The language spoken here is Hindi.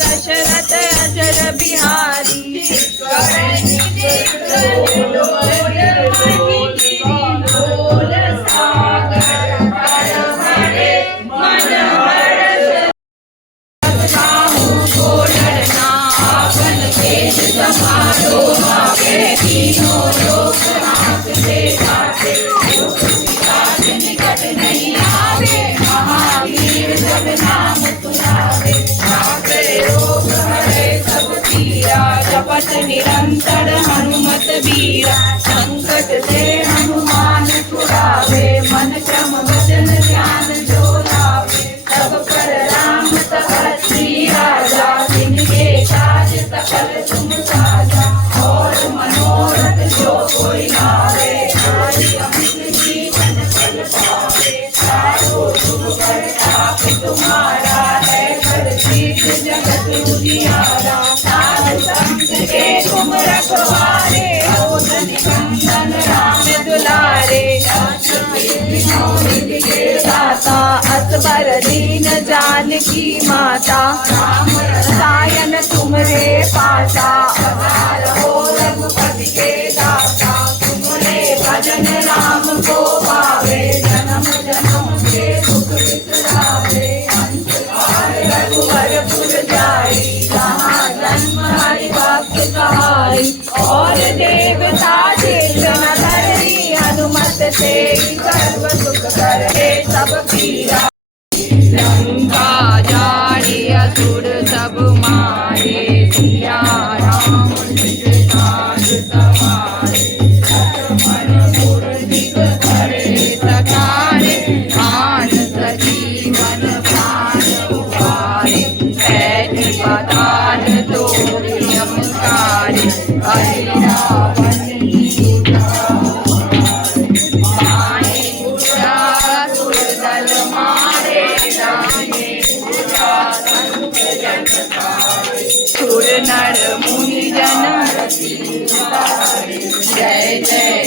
दशरथ अजर बिहारी महावीर जब नाम सुनावे जपत निरंतर हनुमत वीरा संकट से हनुमान छुड़ावे मन क्रम वचन ध्यान जो लावे सब पर राम तपस्वी राजा जिनके काज सकल तुम साजा और मनोरथ जो कोई लावे हरि अमित जीवन फल पावे चारों जुग प्रताप तुम्हारा है कर जीत जगत उजियारा के तुम रखवारे हो निकंदन राम दुलारे दाता असबर दीन जानकी माता राम रसायन तुमरे पासा हो रघुपति के दाता तुमरे भजन राम को पावे जन्म जन्म के दुख बिसरावे अंत काल रघुवरपुर जाई जहाँ जन्म हरि भक्त कहाई और देवता चेतन धरि हनुमत से सर्व सुख करे सब पीरा लंका जाड़ी असुर सब मारे सिया राम साज सवारे लक्ष्मण मुरलिक करे सकारे आन सजीवन प्राण उबारे पैठ पदान तो नमस्कार हरि रावण सुर नर मुनि जन जय जय